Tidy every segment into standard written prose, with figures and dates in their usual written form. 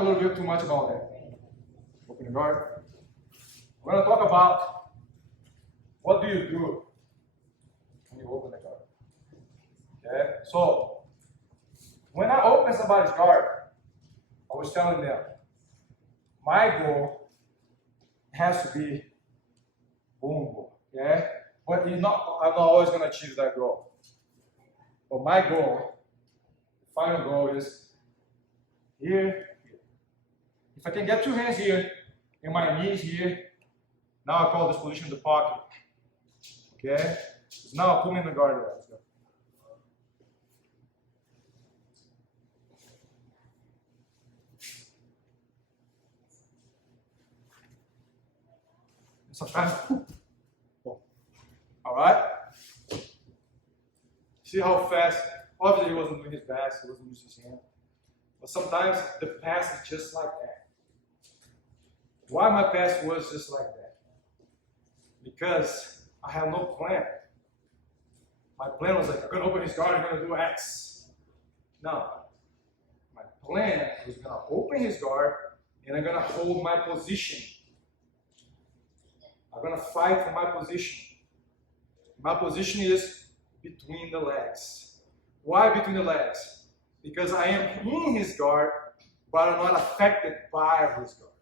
a little bit too much about that. Open the guard. We're going to talk about what do you do when you open the guard. Okay? So, when I open somebody's guard, I was telling them, my goal has to be boom, boom. Okay? But I'm not always going to achieve that goal. But my goal, the final goal is here. If I can get 2 hands here and my knees here, now I call this position the pocket. Okay? So now I put me in the guard. Let's go. Sometimes, all right? See how fast, obviously he wasn't doing his best, he wasn't using his hand. But sometimes the pass is just like that. Why my pass was just like that? Because I had no plan. My plan was like, I'm gonna open his guard, I'm gonna do X. No. My plan was gonna open his guard and I'm gonna hold my position. I'm going to fight for my position. My position is between the legs. Why between the legs? Because I am in his guard, but I'm not affected by his guard.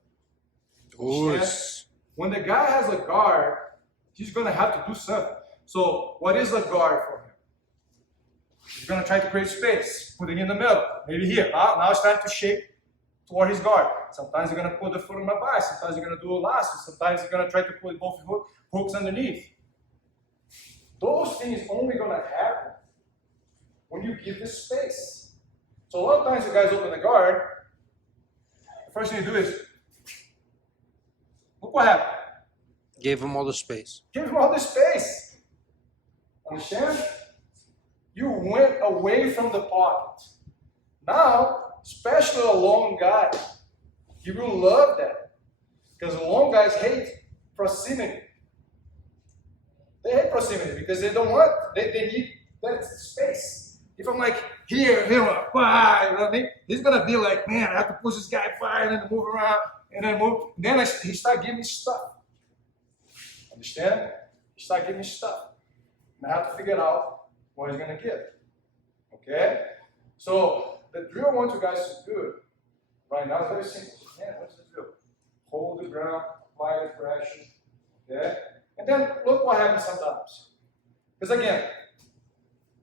When the guy has a guard, he's going to have to do something. So what is a guard for him? He's going to try to create space, putting in the middle, maybe here. Now it's time to shape toward his guard. Sometimes you're going to put the foot on my back. Sometimes you're going to do a lasso. Sometimes you're going to try to put both hooks underneath. Those things only going to happen when you give this space. So a lot of times you guys open the guard, the first thing you do is, look what happened. Gave him all the space. Give him all the space. Understand? You went away from the pocket. Now, especially a long guy, he will love that. Because long guys hate proximity. They hate proximity because they don't want, they need that space. If I'm like, here, he's going to be like, man, I have to push this guy fire and then move around and then move. And then he start giving me stuff. Understand? He start giving me stuff. And I have to figure out what he's going to give. Okay? So, the drill I want you guys to do right now is very simple. Yeah, what's the drill? Hold the ground, apply the pressure, okay? And then look what happens sometimes. Because again,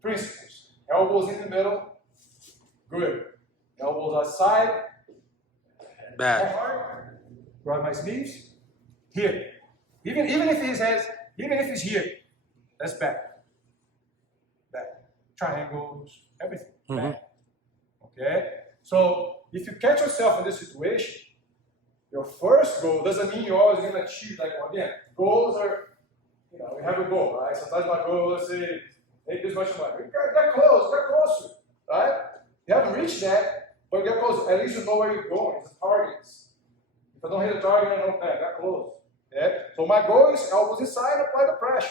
principles. Elbows in the middle, good. Elbows outside, bad. Hard. Grab my sleeves, here. Even if his hands, even if he's here, that's back. Back. Triangles, everything. Back. Okay? So, if you catch yourself in this situation, your first goal doesn't mean you're always going to achieve that goal. Again, goals are, we have a goal, right? Sometimes my goal is, say, make this much money. Get closer, right? You haven't reached that, but get close. At least you know where you're going. It's targets. If I don't hit the target, I don't back. Get close. Okay? So my goal is elbows inside, apply the pressure.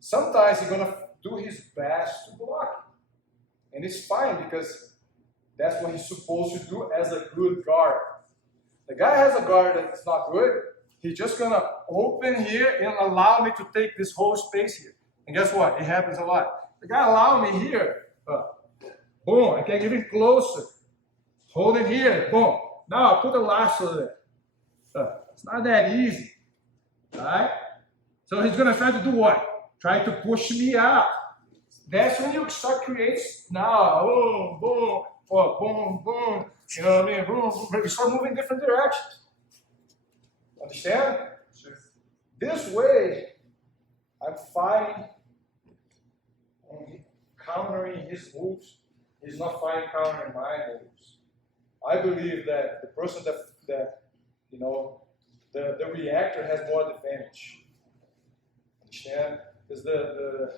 Sometimes he's going to do his best to block it. And it's fine because that's what he's supposed to do as a good guard. The guy has a guard that's not good. He's just going to open here and allow me to take this whole space here. And guess what? It happens a lot. The guy allow me here. Boom. I can get even closer. Hold it here. Boom. Now I put a lasso there. It's not that easy. All right? So he's going to try to do what? Try to push me out. That's when you start creating now. Boom, boom. Or boom, boom, you know what I mean? Boom, boom. You start moving in different directions. Understand? Sure. This way, I'm fighting on countering his moves. He's not fighting countering my moves. I believe that the person that the reactor has more advantage. Understand? Because the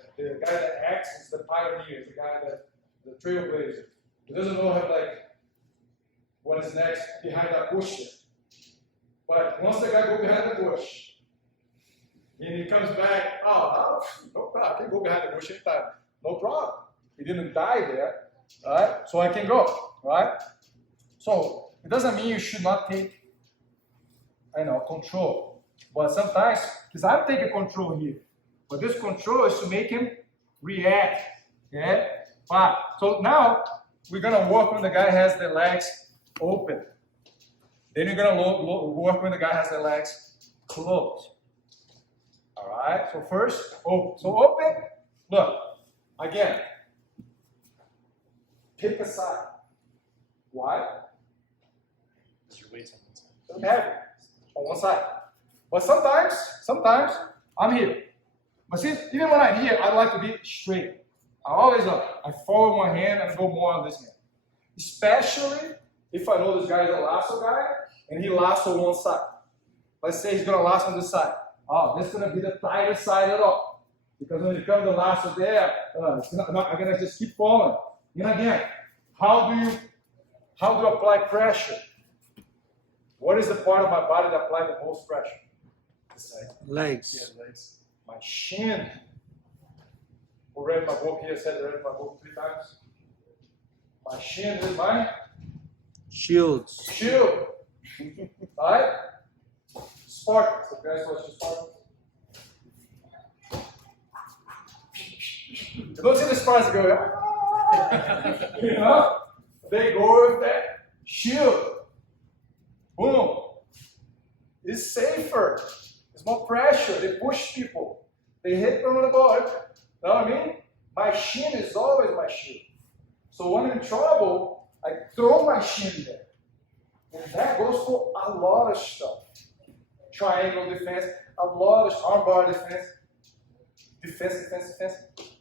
guy that acts is the pioneer, the guy the trailblazer. He doesn't know what is next behind that bush. But once the guy goes behind the bush, and he comes back, no problem, I can go behind the bush anytime. No problem. He didn't die there, right? So I can go, right? So It doesn't mean you should not take, control. But sometimes, because I'm taking control here, but this control is to make him react. Okay? Fine. So now we're gonna work when the guy has the legs open. Then you're gonna work when the guy has the legs closed. All right. So first, open. So open. Look again. Pick a side. Why? Your weight's on one side. Don't have it on one side. But sometimes I'm here. But see, even when I'm here, I like to be straight. I always look. I forward one hand and go more on this hand. Especially if I know this guy is a lasso guy and he lasso one side. Let's say he's gonna lasso on this side. Oh, this is gonna be the tighter side at all. Because when you come to lasso there, I'm gonna just keep falling. And again, how do you apply pressure? What is the part of my body that applies the most pressure? This side. Legs. Yeah, legs. My shin. Who read my book here said read my book 3 times. My shin is my Shields. shield. Right? Spartans. The guys watch the Spartans. You don't see the Spartans go, they go with that shield. Boom. It's safer. It's more pressure. They push people. They hit them on the ball. You know what I mean? My shin is always my shield. So when I'm in trouble, I throw my shin there. And that goes for a lot of stuff. Triangle defense, a lot of armbar defense. Defense.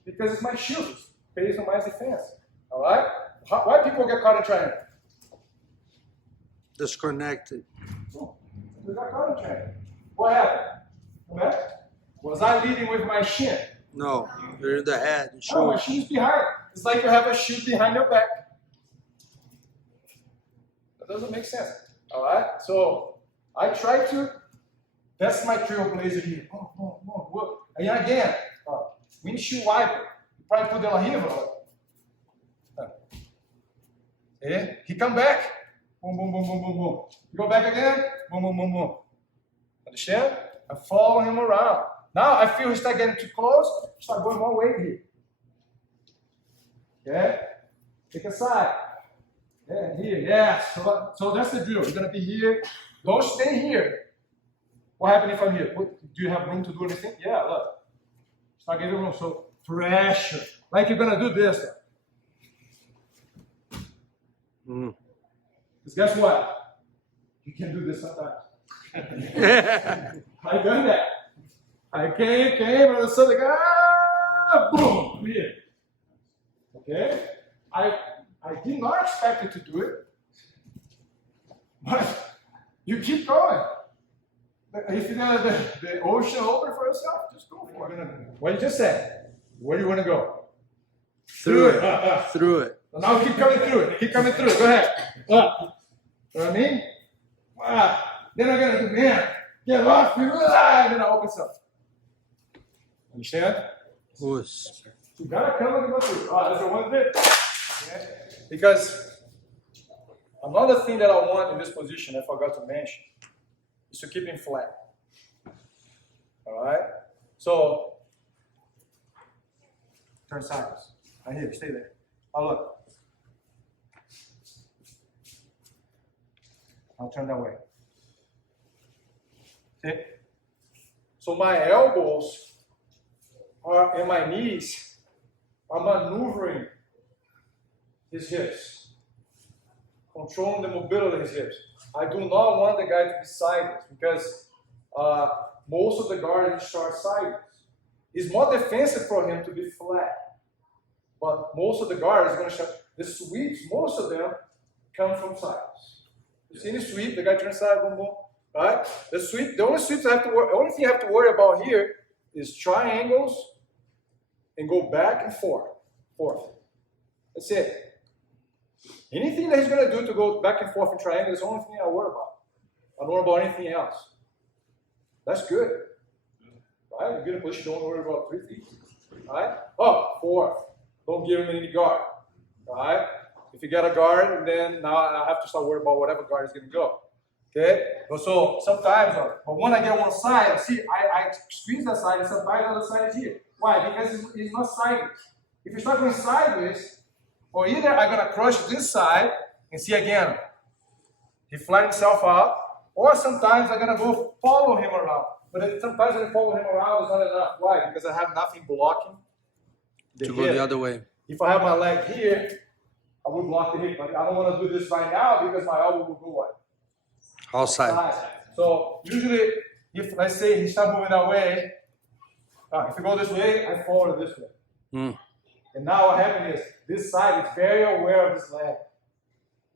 Because it's my shield. It's based on my defense. All right? Why people get caught in triangle? Disconnected. We got caught in triangle. What happened? Okay? Was I leading with my shin? No, you're in the head. And No, my shoulders. shin's behind. It's like you have a shield behind your back. That doesn't make sense. All right? So I try to. That's my trailblazer here. Boom. And again, windshield wiper. You probably put ela riva. Yeah. He come back. Boom. You go back again. Boom. Understand? I follow him around. Now I feel he start getting too close. Start going one way here. Okay? Take a side. Yeah, here. Yeah. So that's the drill. You're gonna be here. Don't stay here. What happens if I'm here? Do you have room to do anything? Yeah, look. Start giving room. So pressure. Like you're gonna do this. Because guess what? You can do this sometimes. I've done that. I came, and all of a sudden, boom, here. Okay? I did not expect you to do it. But you keep going. If you got the ocean open for yourself, just go for it. What you just said. Where do you want to go? Through it. Through it. Now keep coming through it. Keep coming through it. Go ahead. Up. You know what I mean? Then I'm going to do, get off. And then I open stuff. Understand? Us. You got to come and go through. That's the one bit. Okay? Because another thing that I want in this position, I forgot to mention, is to keep him flat. All right? So, turn sideways. Right here, stay there. Oh, look. I'll turn that way. See? So my elbows are and my knees are maneuvering his hips, controlling the mobility of his hips. I do not want the guy to be sideways because most of the guards start sideways. It's more defensive for him to be flat, but most of the guards are going to start. The sweeps, most of them come from sides. You see the sweep, the guy turns side, boom, right? The sweep, the only sweeps I have to worry, the only thing you have to worry about here is triangles and go back and forth. That's it. Anything that he's going to do to go back and forth in triangle is the only thing I worry about. I don't worry about anything else. That's good. Right? You're going to push, don't worry about 3 feet. Right? Oh, 4. Don't give him any guard. Right? If you get a guard, then now I have to start worrying about whatever guard is going to go. Okay? So sometimes, but when I get one side, see, I squeeze that side, and sometimes the other side is here. Why? Because it's not sideways. If you start going sideways, or either I'm going to crush this side, and see again, he flattens himself out, or sometimes I'm going to go follow him around. But then sometimes when I follow him around, it's not enough. Why? Because I have nothing blocking the To hip. go the other way. If I have my leg here, I would block the hip. But I don't want to do this right now because my elbow will go what? Outside. So usually, if let's say he starts moving that way, if you go this way, I follow this way. Mm. And now what happens is this side is very aware of this leg.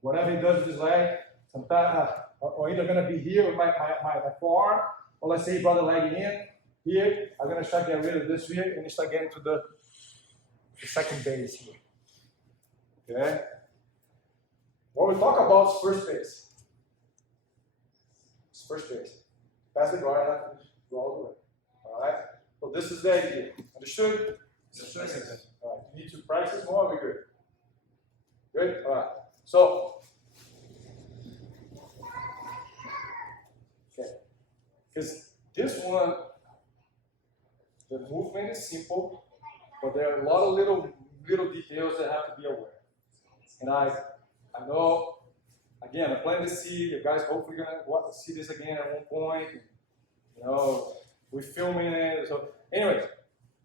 Whatever he does with his leg, sometimes, or either going to be here with my forearm, or let's say he brought the leg in here. I'm going to start getting rid of this here and start getting to the second base here. Okay? What we talk about is first base. It's first base. Pass the guard, I have to go all the way. All right? So this is the idea. Understood? Understood? All right. You need to practice more, we're good. Good? All right. So, okay. Because this one, the movement is simple, but there are a lot of little details that have to be aware. And I know, again, I plan to see you guys hopefully gonna see this again at one point. You know, we're filming it. So, anyways,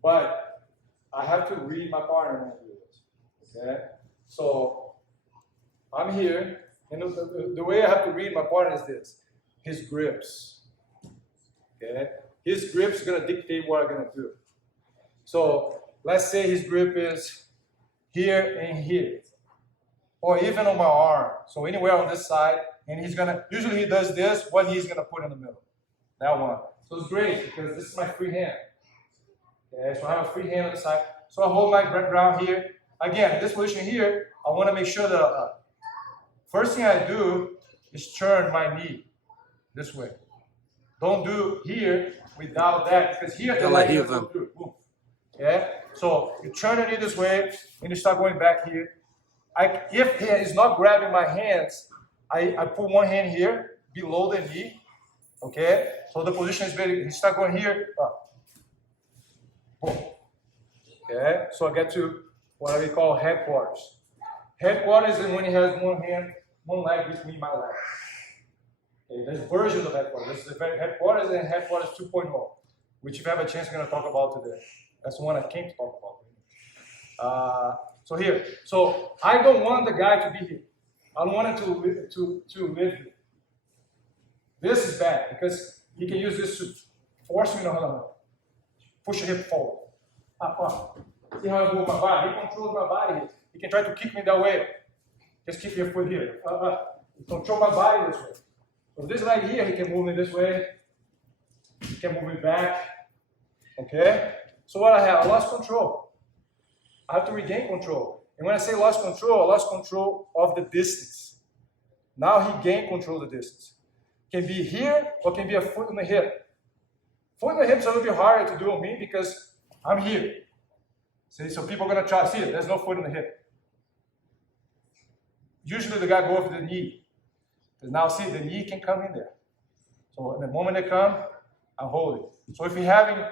but I have to read my partner when I do this. Okay? So I'm here, and the way I have to read my partner is this: his grips. Okay? His grip's gonna dictate what I'm gonna do. So let's say his grip is here and here, or even on my arm. So anywhere on this side, and he's gonna, usually he does this, what he's gonna put in the middle. That one. So it's great because this is my free hand. Okay, so I have a free hand on the side. So I hold my ground here. Again, this position here, I wanna make sure that first thing I do is turn my knee this way. Don't do here without that, because here the leg goes through. Boom. Okay? So you turn the knee this way, and you start going back here. If he is not grabbing my hands, I put one hand here below the knee. Okay? So the position is very, he start going here, up. Boom. Okay? So I get to what we call headquarters. Headquarters is when he has one leg between my legs. Okay, there's versions of headquarters. This is the headquarters and headquarters 2.0, which if you have a chance, we're going to talk about today. That's the one I came to talk about. So here, so I don't want the guy to be here. I don't want him to live here. This is bad because he can use this to force me to push the hip forward. Up. See how I move my body? He controls my body here. He can try to kick me that way. Just keep your foot here. Control my body this way. So this leg here, he can move me this way. He can move me back. Okay? So what I have? I lost control. I have to regain control. And when I say lost control of the distance. Now he gained control of the distance. Can be here or can be a foot in the hip. Foot in the hip is a little bit harder to do on me because I'm here. See, so people are going to try. See, there's no foot in the hip. Usually the guy goes with the knee. Because now see, the knee can come in there. So the moment they come, I'm holding. So if you're having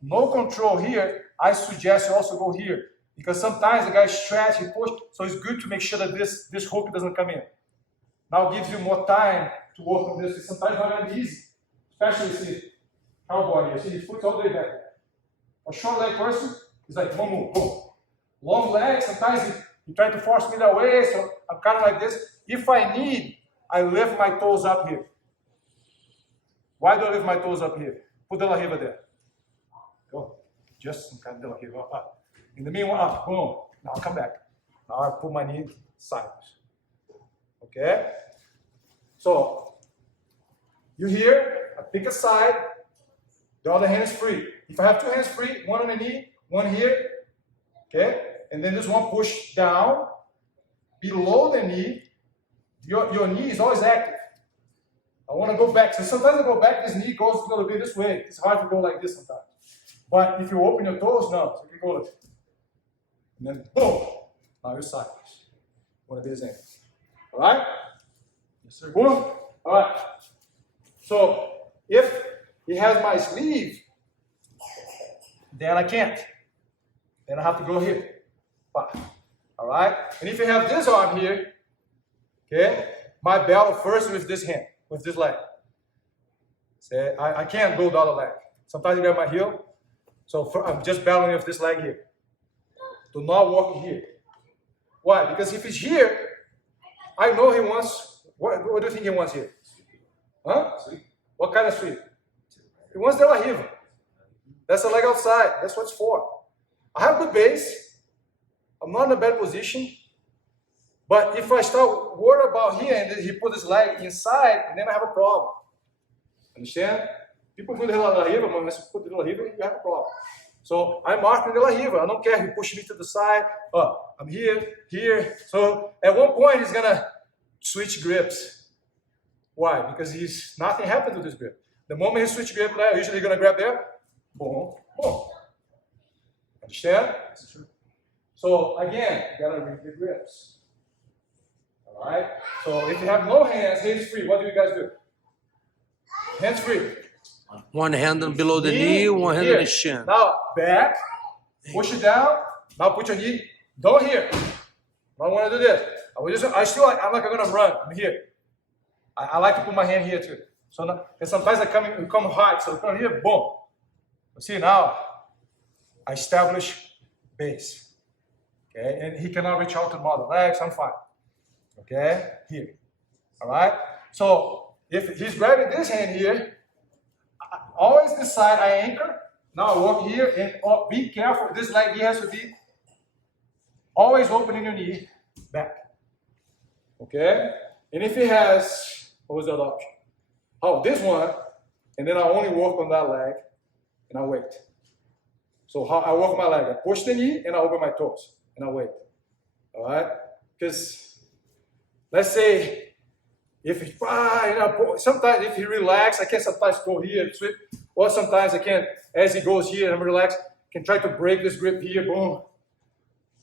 no control here, I suggest you also go here. Because sometimes the guy stretch, he push, so it's good to make sure that this hook doesn't come in. Now it gives you more time to work on this. Sometimes it's not going to be easy. Especially see cowboy here. See, his foot's all the way back there. A short leg person is like one move, boom. Long leg, sometimes he tries to force me that way, so I'm kind of like this. If I need, I lift my toes up here. Why do I lift my toes up here? Put the La Riva there. Go. Just some kind of De La Riva up. In the meanwhile, up, boom. Now I'll come back. Now I put my knee sideways. Okay? So, you here, I pick a side, the other hand is free. If I have two hands free, one on the knee, one here, okay? And then this one push down, below the knee. Your knee is always active. I want to go back. So sometimes I go back, this knee goes a little bit this way. It's hard to go like this sometimes. But if you open your toes, no. So you can go like this. And then boom, now you're sideways. One of these ends. All right? Yes, sir. Boom. All right. So if he has my sleeve, then I can't. Then I have to go here. All right? And if you have this arm here, okay, my belt first with this hand, with this leg. Say, I can't go the other leg. Sometimes I grab my heel. So I'm just battling with this leg here. Do not walk here. Why? Because if he's here, I know he wants, what do you think he wants here? Huh? What kind of sweep? He wants De La Riva. That's the leg outside. That's what it's for. I have good base. I'm not in a bad position. But if I start worrying about here and then he put his leg inside, and then I have a problem. Understand? People do De La Riva, but when you put De La Riva, you have a problem. So I'm marking De La Riva. I don't care if he pushes me to the side. Oh, I'm here, here. So at one point, he's going to switch grips. Why? Because nothing happened to this grip. The moment he switch grip there, usually he's going to grab there. Boom, boom. Understand? So again, you got to read the grips. All right? So if you have no hands free, what do you guys do? Hands free. One hand below the knee, one hand on the shin. Now back, push it down. Now put your knee. Don't here. I don't want to do this. I'm not gonna run. I'm here. I like to put my hand here too. So now, and sometimes I come hard. So I come here, boom. See now, I establish base. Okay, and he cannot reach out to my other legs. I'm fine. Okay, here. All right. So if he's grabbing this hand here. Always this side I anchor. Now I walk here and be careful. This leg here has to be always opening your knee back. Okay? And if he has, what was that option? Oh, this one, and then I only work on that leg and I wait. So how I work my leg, I push the knee and I open my toes and I wait. All right? Because let's say if sometimes if he relax, I can sometimes go here and sweep, or sometimes I can, as he goes here and I'm relaxed, can try to break this grip here, boom.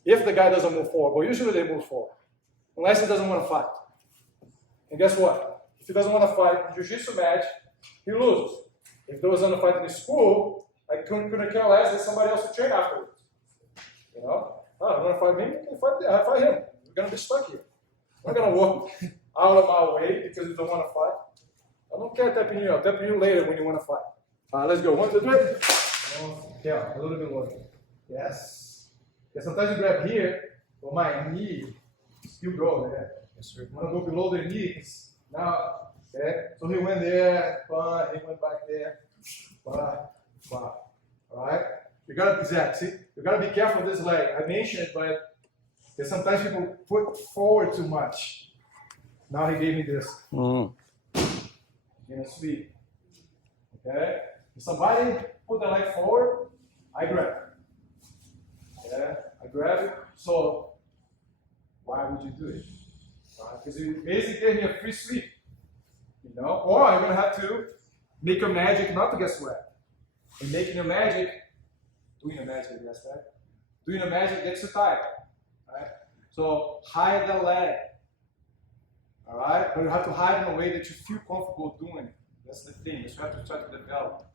If the guy doesn't move forward, but usually they move forward, unless he doesn't want to fight. And guess what? If he doesn't want to fight jiu-jitsu match, he loses. If there was a fight in the school, I couldn't care less than somebody else to train afterwards. You know? Oh, I want to fight me? I fight him. We're going to be stuck here. I'm not going to walk out of my way because you don't want to fight. I don't care tapping you. I'll tap you later when you want to fight. All right, let's go. 1, 2, 3. Yeah, a little bit lower. Yes. Yeah, sometimes you grab here, but my knee still go there. Yes, sir. I want to go below the knees. Now, okay. So he went there, he went back there. All right. You gotta see. You gotta be careful with this leg. I mentioned it, but sometimes people put forward too much. Now he gave me this. In a sweep. Okay? If somebody put the leg forward, I grab. Yeah, I grab it. So why would you do it? Because you basically gave me a free sweep. You know? Or you're gonna have to make your magic not to get swept. And making your magic, doing your magic, yes, right? Doing your magic gets you tired. Right? So hide the leg. All right? But you have to hide in a way that you feel comfortable doing it. That's the thing. That's what you have to try to develop.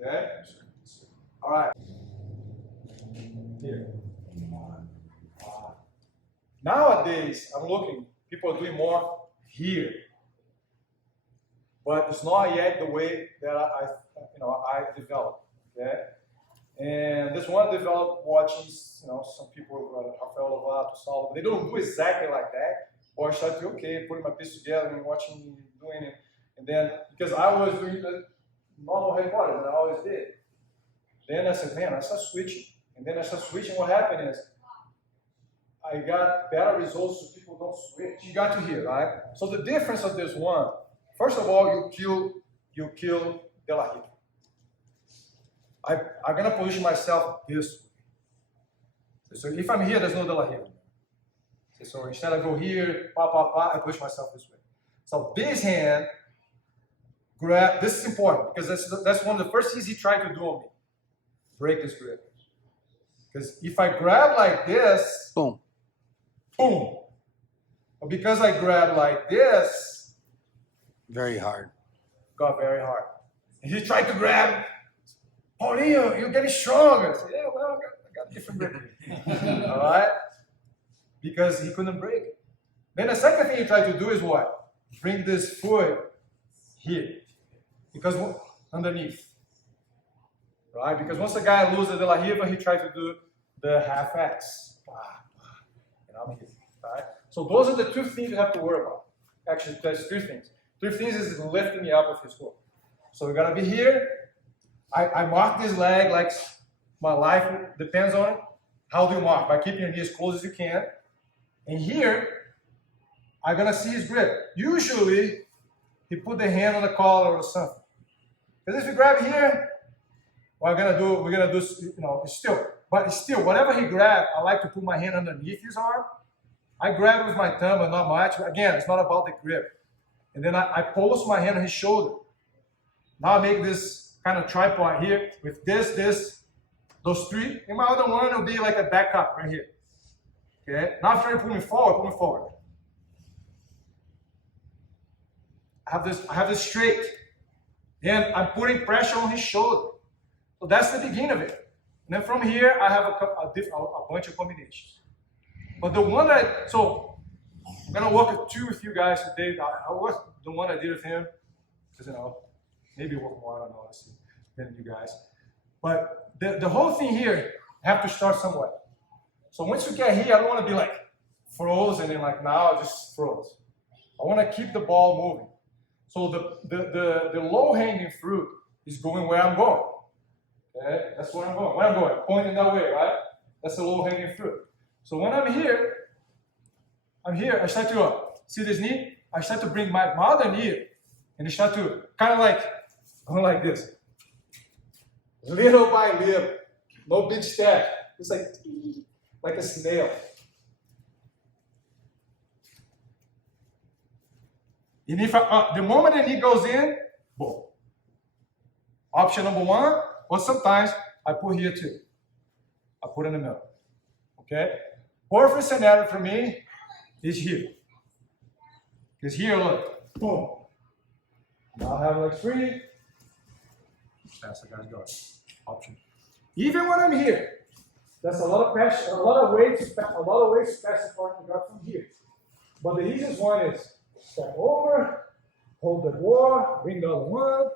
Okay? All right. Here. Nowadays, I'm looking, people are doing more here. But it's not yet the way that I developed. Okay? And this one developed watching, some people, Rafael Lovato, Saulo, they don't do exactly like that. Or I started, putting my piece together and watching, doing it. And then, because I was doing the normal headquarters, and I always did. Then I said, man, I started switching. And then I started switching. What happened is, I got better results so people don't switch. You got to hear, right? So the difference of this one, first of all, you kill De La Riva. I'm gonna position myself this way. So if I'm here, there's no De La Riva. So instead I go here, I push myself this way. So this hand, grab, this is important because that's one of the first things he tried to do on me. Break this grip. Because if I grab like this, boom, boom, But because I grabbed like this, Very hard. got very hard. And he tried to grab, Paulinho, you're getting stronger. I said, yeah, well, I got different grip. All right? Because he couldn't break it. Then the second thing he tried to do is what? Bring this foot here. Because underneath. Right? Because once the guy loses the La Riva, he tried to do the half X. And I'm here. Right? So those are the two things you have to worry about. Actually, there's three things. Three things is lifting me up with his hook. So we're gonna be here. I mark this leg like my life depends on it. How do you mark? By keeping your knee as close as you can. And here, I'm gonna see his grip. Usually, he put the hand on the collar or something. Because if you grab here, we're gonna do, still, whatever he grabbed, I like to put my hand underneath his arm. I grab with my thumb, but not much. Again, it's not about the grip. And then I post my hand on his shoulder. Now I make this kind of tripod here with those three. And my other one will be like a backup right here. Okay? Now if you're trying to pull me forward. I have this straight. Then I'm putting pressure on his shoulder. So that's the beginning of it. And then from here, I have a bunch of combinations. But the one so I'm gonna work with you guys today. I work the one I did with him, because maybe work more, I don't know, honestly, than you guys. But the whole thing here, have to start somewhere. So once you get here, I don't want to be like froze and then like now I just froze. I want to keep the ball moving. So the low-hanging fruit is going where I'm going. Okay, that's where I'm going. Where I'm going, pointing that way, right? That's the low-hanging fruit. So when I'm here, I start to see this knee. I start to bring my other knee, and I start to kind of like going like this, little by little, no big step. It's like a snail. And if the moment the knee goes in, boom. Option number one, or sometimes I put here too. I put in the middle. Okay? Perfect scenario for me is here. Because here, look, boom. Now I have legs free. That's the guy's guard. Option. Even when I'm here, that's a lot of pressure, a lot of weight to pass the partner guard from here. But the easiest one is step over, hold the door, bring the other one,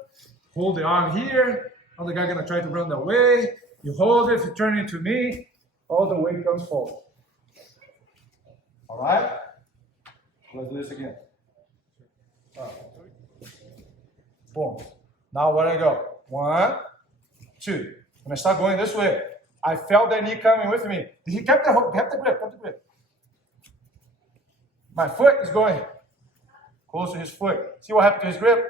hold the arm here. Other guy gonna try to run that way. You hold it, you turn it to me, all the weight comes forward. All right? Let's do this again. Boom. Now where I go? 1, 2. When I start going this way, I felt that knee coming with me. He kept the grip. My foot is going close to his foot. See what happened to his grip?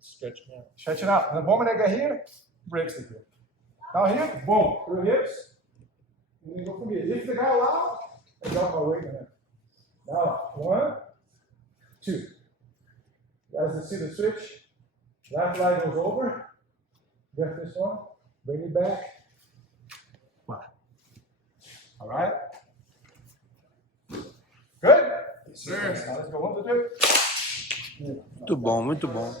Stretching out. And the moment I get here, breaks the grip. Now here, boom, through hips. And then go from here. If the guy allows, I drop my weight in there. Now, 1, 2. You guys see the switch? Left leg goes over. Get this one. Bring it back. Wow. All right? Good? Yes, sir. Now let's go 1, 2, 3. Muito bom, muito bom.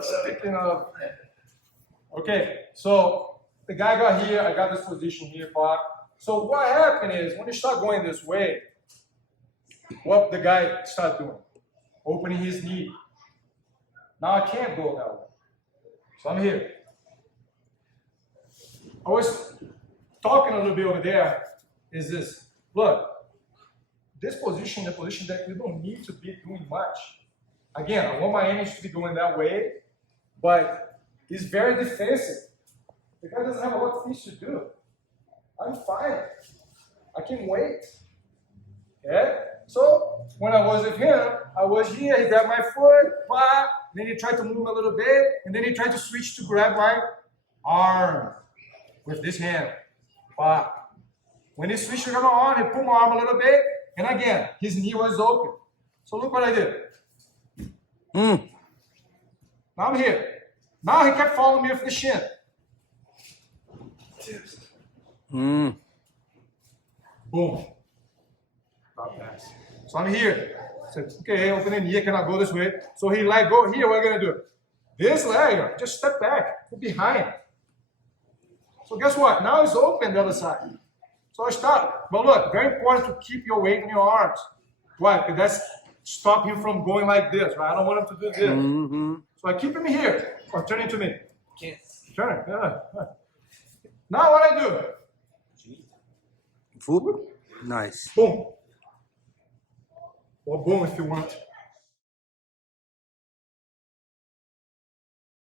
Speaking of, okay, so the guy got here, I got this position here, Bob. So what happened is, when you start going this way, what the guy started doing? Opening his knee. Now I can't go that way. So I'm here. I was talking a little bit over there, is this, look, this position, the position that you don't need to be doing much. Again, I want my energy to be going that way, but it's very defensive. The guy doesn't have a lot of things to do. I'm fine. I can wait. Okay? So when I was with him, I was here, he grabbed my foot, then he tried to move a little bit, and then he tried to switch to grab my arm with this hand. When he switched to grab my arm, he pulled my arm a little bit, and again, his knee was open. So look what I did. Now I'm here. Now he kept following me with the shin. Boom. Drop pass. So I'm here. So, okay, open the knee, I cannot go this way. So he let go. Here, what am I going to do? This leg, just step back, go behind. So guess what? Now it's open the other side. So I stop. But look, very important to keep your weight in your arms. Why? Because that's stop him from going like this, right? I don't want him to do this. Mm-hmm. So I keep him here. Or turn it to me. Can't. Turn it. Yeah. Now what I do? Whoop. Nice. Boom. Or boom if you want.